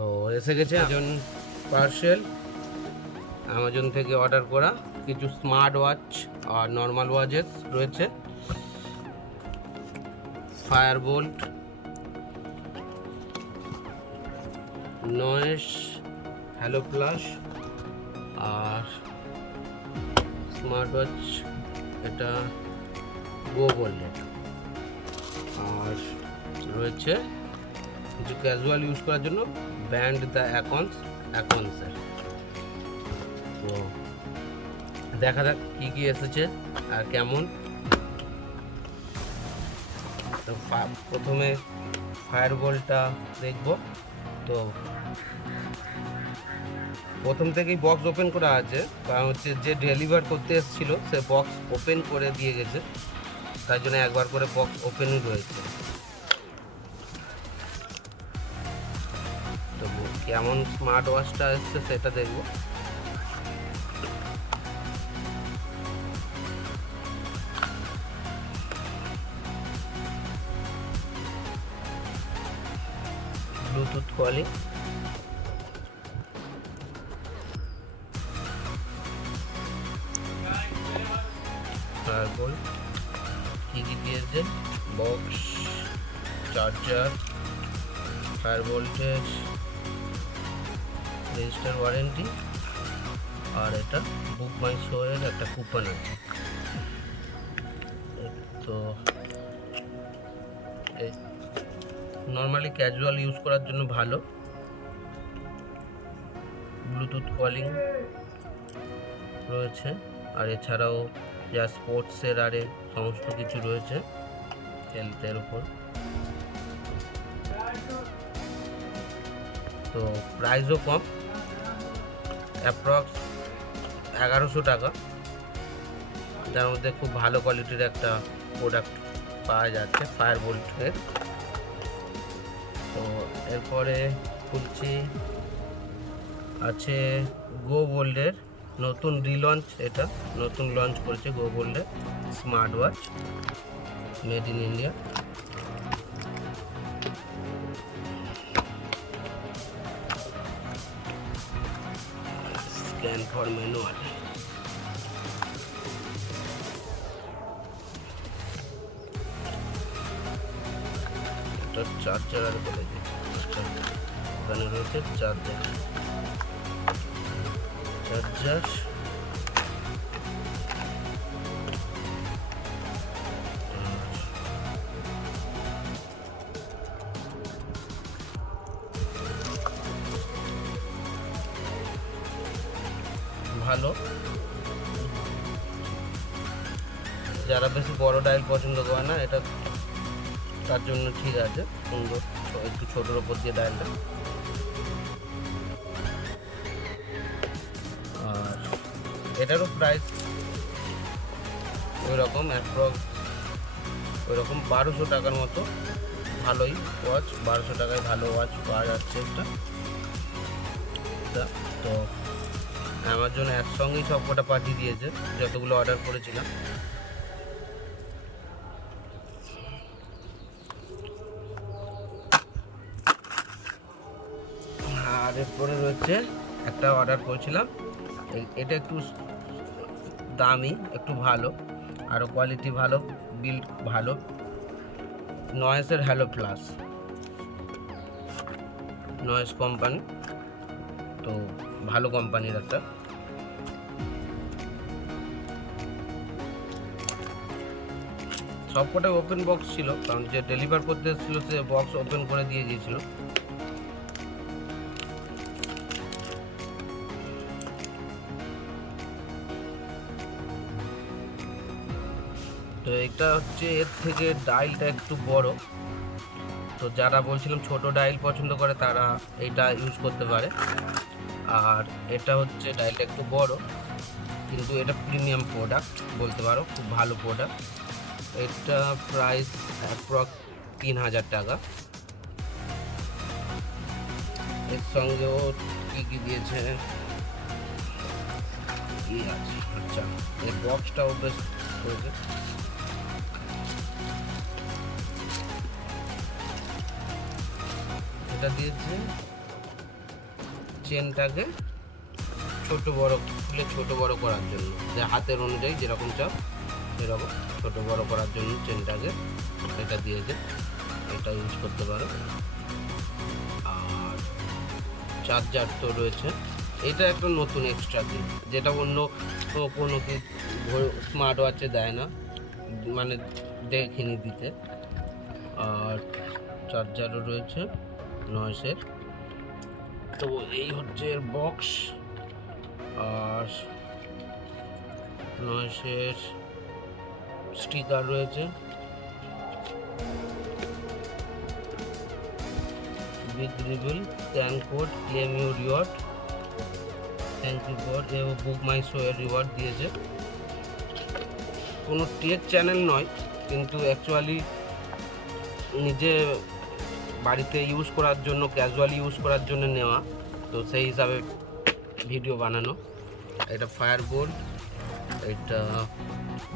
তো এসে গেছে অ্যামাজন পার্সেল, অ্যামাজন থেকে অর্ডার করা কিছু স্মার্ট ওয়াচ আর নর্মাল ওয়াচেস রয়েছে। ফায়ারবোল্ট, নয়েস, হ্যালো প্লাস আর স্মার্ট ওয়াচ এটা গো গোল্ডের। আর রয়েছে কিছু ক্যাজুয়াল ইউজ করার জন্য ব্যান্ড দ্য অ্যাকন্সের। তো দেখা যাক কী কী এসেছে আর কেমন। তো প্রথমে ফায়ারবোল্টটা দেখব। তো প্রথম থেকেই বক্স ওপেন করা আছে, কারণ হচ্ছে যে ডেলিভার করতে এসেছিলো সে বক্স ওপেন করে দিয়ে গেছে, তাই জন্য একবার করে বক্স ওপেনই রয়েছে। তো কেমন স্মার্ট ওয়াচটা এসছে সেটা দেখব। ব্লুটুথ কলিং, ফায়ারবোল্ট কী কী দিয়েছে, বক্স, চার্জার, ফায়ারবোল্টের রেজিস্টার ওয়ারেন্টি, আর এটা বুক মাই শো এর একটা কুপন আছে। তো নর্মালি ক্যাজুয়াল ইউজ করার জন্য ভালো। ব্লুটুথ কলিং রয়েছে, আর এছাড়াও যা স্পোর্টসের আরে সমস্ত কিছু রয়েছে হেলথের উপর। তো প্রাইসও কম, অ্যাপ্রক্স 1100 টাকা, যার মধ্যে খুব ভালো কোয়ালিটির একটা প্রোডাক্ট পাওয়া যাচ্ছে ফায়ারবোল্টের। তো এরপরে খুলছি, আছে গো গোল্ডের নতুন রিলঞ্চ, এটা নতুন লঞ্চ করেছে গো গোল্ডের smart watch, made in India. Scan for manual, এটা চার্জার আর বলে দিয়েছে, এখানে রয়েছে চার্জার। ভালো, যারা বেশি বড় ডায়াল পছন্দ করে না এটা তার জন্য ঠিক আছে, সুন্দর একটু ছোটোর ওপর দিয়ে ডায়ালটা। আর এটারও প্রাইস ওই রকম অ্যাপ্রক্স ওই রকম 1200 টাকার মতো। ভালোই ওয়াচ, 1200 টাকায় ভালো ওয়াচ পাওয়া যাচ্ছে একটা। তো অ্যামাজন একসঙ্গেই সব কটা পাঠিয়ে দিয়েছে যতগুলো অর্ডার করেছিলাম। আর এরপরে রয়েছে একটা অর্ডার করেছিলাম, এটা একটু দামি, একটু ভালো, আরও কোয়ালিটি ভালো, বিল্ড ভালো, নয়েসের হ্যালো প্লাস, নয়েস কোম্পানি। তো ভালো কোম্পানির একটা। সবকটাই ওপেন বক্স ছিল, কারণ যে ডেলিভার করতে এসেছিল সে বক্স ওপেন করে দিয়ে গিয়েছিল। তো এটা হচ্ছে এর থেকে ডায়ালটা একটু বড়, তো যারা বলছিলাম ছোট ডায়াল পছন্দ করে তারা এইটা ইউজ করতে পারে। আর এটা হচ্ছে ডায়ালটা একটু বড়, কিন্তু এটা প্রিমিয়াম প্রোডাক্ট বলতে পারো, খুব ভালো প্রোডাক্ট। এটা প্রাইস অ্যাপ্রক্স 3000 টাকা। এর সঙ্গেও কী কী দিয়েছে, কি আছে, আচ্ছা এই বক্সটাও বেশ রয়েছে। এটা দিয়েছে চেনটাকে ছোট বড় খুলে ছোট বড় করার জন্য, যে হাতের অনুযায়ী যেরকম চাপ সেরকম ছোট বড় করার জন্য চেনটাকে এটা দিয়েছে, এটা ইউজ করতে পারো। আর চার্জার তো রয়েছে, এটা একটা নতুন এক্সট্রা দিন, যেটা অন্য কোনো কি স্মার্ট ওয়াচে দেয় না, মানে দেখিনি দিতে। আর চার্জারও রয়েছে নয়েসের। তো এই হচ্ছে এর বক্স, আর নয়েসের স্টিকার রয়েছে, big reveal, scan code, claim your reward, thank you for BookMyShow এর রিওয়ার্ড দিয়েছে। কোনো টেক চ্যানেল নয়, কিন্তু অ্যাকচুয়ালি নিজে বাড়িতে ইউজ করার জন্য, ক্যাজুয়ালি ইউজ করার জন্য নেওয়া, তো সেই হিসাবে ভিডিও বানানো। এটা ফায়ার বোল্ট, এটা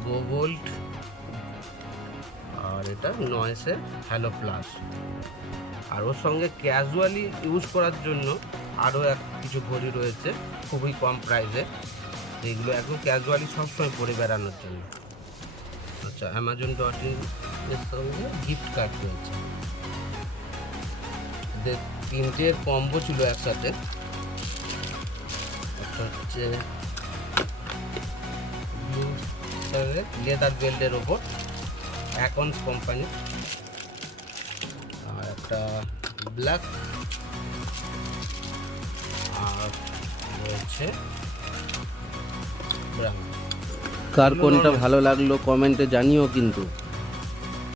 গো বোল্ট, আর এটা নয়েসের হ্যালো প্লাস। আর ওর সঙ্গে ক্যাজুয়ালি ইউজ করার জন্য আরও কিছু ঘড়ি রয়েছে খুবই কম প্রাইসে, যেগুলো একদম ক্যাজুয়ালি সবসময় পরে বেড়ানোর জন্য। আচ্ছা, Amazon.in এর সঙ্গে গিফট কার্ড রয়েছে, তিনটের কম্বো ছিল একসাথে। একটা হচ্ছে ব্লু লেদার বেল্টের ওপর অ্যাকন্স কোম্পানি, আর একটা ব্ল্যাক, আর রয়েছে ব্রাউন। কার কোনটা ভালো লাগলো কমেন্টে জানিও কিন্তু।